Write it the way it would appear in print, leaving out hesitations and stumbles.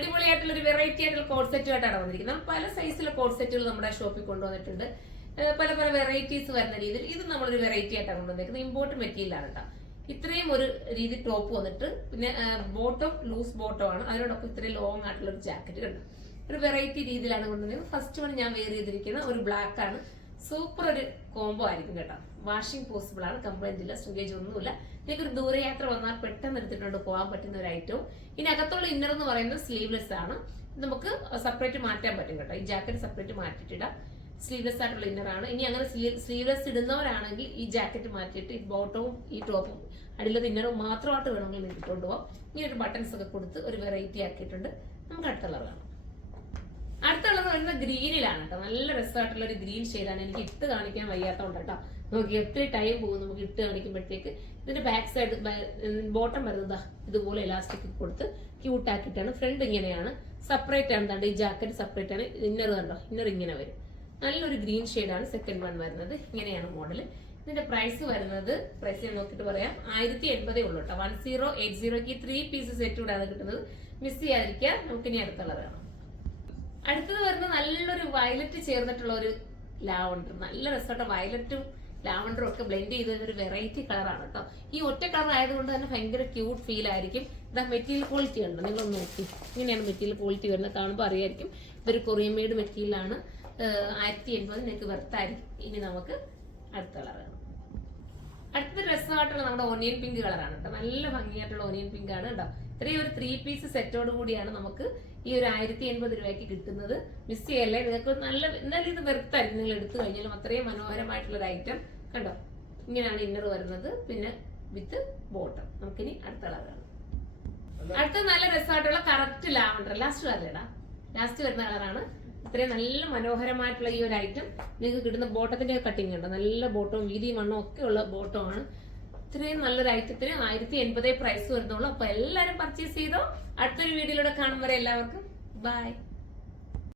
അടിപൊളിയായിട്ടുള്ള ഒരു വെറൈറ്റി ആയിട്ടുള്ള കോഡ് സെറ്റുമായിട്ടാണ് വന്നിരിക്കുന്നത്. പല സൈസിലെ കോഡ് സെറ്റുകൾ നമ്മുടെ ഷോപ്പിൽ കൊണ്ടുവന്നിട്ടുണ്ട്. പല പല വെറൈറ്റീസ് വരുന്ന രീതിയിൽ ഇത് നമ്മളൊരു വെറൈറ്റി ആയിട്ടാണ് കൊണ്ടുവന്നിരിക്കുന്നത്. ഇമ്പോർട്ട് മെറ്റീരിയലാണ് കേട്ടോ. ഇത്രയും ഒരു രീതി ടോപ്പ് വന്നിട്ട് പിന്നെ ബോട്ടം ലൂസ് ബോട്ടം ആണ്. അതിനോടൊപ്പം ഇത്രയും ലോങ് ആയിട്ടുള്ള ഒരു ജാക്കറ്റ് കണ്ടു. ഒരു വെറൈറ്റി രീതിയിലാണ് കൊണ്ടുവന്നിരിക്കുന്നത്. ഫസ്റ്റ് വൺ ഞാൻ വെയർ ചെയ്തിരിക്കുന്നത് ഒരു ബ്ലാക്ക് ആണ്. സൂപ്പർ ഒരു കോംബോ ആയിരിക്കും കേട്ടോ. വാഷിംഗ് പോസിബിൾ ആണ്, കംപ്ലൈന്റ് ഇല്ല, സ്റ്റോറേജ് ഒന്നുമില്ല. നിങ്ങൾക്ക് ഒരു ദൂരയാത്ര വന്നാൽ പെട്ടെന്ന് എടുത്തിട്ടുണ്ട് പോകാൻ പറ്റുന്ന ഒരു ഐറ്റവും. ഇനി അകത്തുള്ള ഇന്നർ എന്ന് പറയുന്നത് സ്ലീവ്ലെസ് ആണ്. നമുക്ക് സെപ്പറേറ്റ് മാറ്റാൻ പറ്റും കേട്ടോ. ഈ ജാക്കറ്റ് സെപ്പറേറ്റ് മാറ്റിയിട്ടിടാം. സ്ലീവ്ലെസ് ആയിട്ടുള്ള ഇന്നർ ആണ്. ഇനി അങ്ങനെ സ്ലീവ്ലെസ് ഇടുന്നവരാണെങ്കിൽ ഈ ജാക്കറ്റ് മാറ്റിയിട്ട് ഈ ബോട്ടവും ഈ ടോപ്പും അടിയിലത് ഇന്നറും മാത്രമായിട്ട് വേണമെങ്കിൽ നിങ്ങൾക്ക് കൊണ്ടുപോകാം. ഇങ്ങനെ ഒരു ബട്ടൺസ് ഒക്കെ കൊടുത്ത് ഒരു വെറൈറ്റി ആക്കിയിട്ടുണ്ട്. നമുക്ക് അടുത്ത കളർ കാണാം. അടുത്ത കളർ വരുന്നത് ഗ്രീനിലാണ് കേട്ടോ. നല്ല രസമായിട്ടുള്ള ഒരു ഗ്രീൻ ഷെയ്ഡാണ്. എനിക്ക് ഇട്ട് കാണിക്കാൻ വയ്യാത്തതുകൊണ്ട് കേട്ടോ. നമുക്ക് എത്ര ടൈം പോകും നമുക്ക് ഇട്ട് കാണിക്കുമ്പോഴത്തേക്ക്. ഇതിന്റെ ബാക്ക് സൈഡ് ബോട്ടം വരുന്നത് ഇതുപോലെ ഇലാസ്റ്റിക് കൊടുത്ത് ക്യൂട്ടാക്കിയിട്ടാണ്. ഫ്രണ്ട് ഇങ്ങനെയാണ്, സെപ്പറേറ്റ് ആണ്. ഈ ജാക്കറ്റ് സെപ്പറേറ്റ് ആണ്. ഇന്നർ കണ്ടോ, ഇന്നർ ഇങ്ങനെ വരും. നല്ലൊരു ഗ്രീൻ ഷെയ്ഡാണ് സെക്കൻഡ് വൺ വരുന്നത്. ഇങ്ങനെയാണ് മോഡൽ. ഇതിന്റെ പ്രൈസ് വരുന്നത്, പ്രൈസ് ഞാൻ നോക്കിയിട്ട് പറയാം, 1080 ഉള്ളൂ കേട്ടോ. 1080ക്ക് 3 പീസ് സെറ്റ് കൂടെയാണ് കിട്ടുന്നത്. മിസ് ചെയ്യാതിരിക്കുക. നമുക്ക് ഇനി അടുത്ത കളർ കാണാം. അടുത്തത് വരുന്നത് നല്ലൊരു വയലറ്റ് ചേർന്നിട്ടുള്ള ഒരു ലാവണ്ടർ. നല്ല രസമായിട്ട് വയലറ്റും ലാവണ്ടറും ഒക്കെ ബ്ലെൻഡ് ചെയ്ത ഒരു വെറൈറ്റി കളറാണ് കേട്ടോ. ഈ ഒറ്റ കളർ ആയതുകൊണ്ട് തന്നെ ഭയങ്കര ക്യൂട്ട് ഫീൽ ആയിരിക്കും. ഇതാ മെറ്റീരിയൽ ക്വാളിറ്റി ഉണ്ട്, നിങ്ങളൊന്ന് നോക്കി. ഇങ്ങനെയാണ് മെറ്റീരിയൽ ക്വാളിറ്റി വരുന്നത്. കാണുമ്പോൾ അറിയായിരിക്കും ഇതൊരു കൊറിയൻ മെയ്ഡ് മെറ്റീരിയലാണ്. 1080 നിങ്ങൾക്ക് വെർത്തായിരിക്കും. ഇനി നമുക്ക് അടുത്ത കളർ കാണാം. അടുത്ത രസമായിട്ടുള്ള നമ്മുടെ ഓനിയൻ പിങ്ക് കളറാണ് കേട്ടോ. നല്ല ഭംഗിയായിട്ടുള്ള ഓനിയൻ പിങ്ക് ആണ് കേട്ടോ. ഇത്രയും ഒരു 3 പീസ് സെറ്റോട് കൂടിയാണ് നമുക്ക് ഈ ഒരു 1080 രൂപയ്ക്ക് കിട്ടുന്നത്. മിസ് ചെയ്യല്ലേ. നിങ്ങൾക്ക് നല്ല എന്നാലും ഇത് വെറുത്തായിരിക്കും നിങ്ങൾ എടുത്തു കഴിഞ്ഞാലും. അത്രയും മനോഹരമായിട്ടുള്ള ഒരു ഐറ്റം കണ്ടോ. ഇങ്ങനെയാണ് ഇന്നർ വരുന്നത്, പിന്നെ വിത്ത് ബോട്ടം. നമുക്കിനി അടുത്ത കളർ കാണാം. അടുത്ത നല്ല രസമായിട്ടുള്ള കറക്റ്റ് ലാവണ്ടർ. ലാസ്റ്റ് കളറിടാ, ലാസ്റ്റ് വരുന്ന കളറാണ്. ഇത്രയും നല്ല മനോഹരമായിട്ടുള്ള ഈ ഒരു ഐറ്റം നിങ്ങൾക്ക് കിട്ടുന്ന ബോട്ടത്തിന്റെ കട്ടിങ് ഉണ്ട്. നല്ല ബോട്ടവും വീതിയും മണ്ണും ഒക്കെ ഉള്ള ബോട്ടമാണ്. ഇത്രയും നല്ലൊരു ഐറ്റത്തിന് 1080 പ്രൈസ് വരുന്നുള്ളൂ. അപ്പൊ എല്ലാരും പർച്ചേസ് ചെയ്തോ. അടുത്തൊരു വീഡിയോയിലൂടെ കാണും വരെ എല്ലാവർക്കും ബൈ.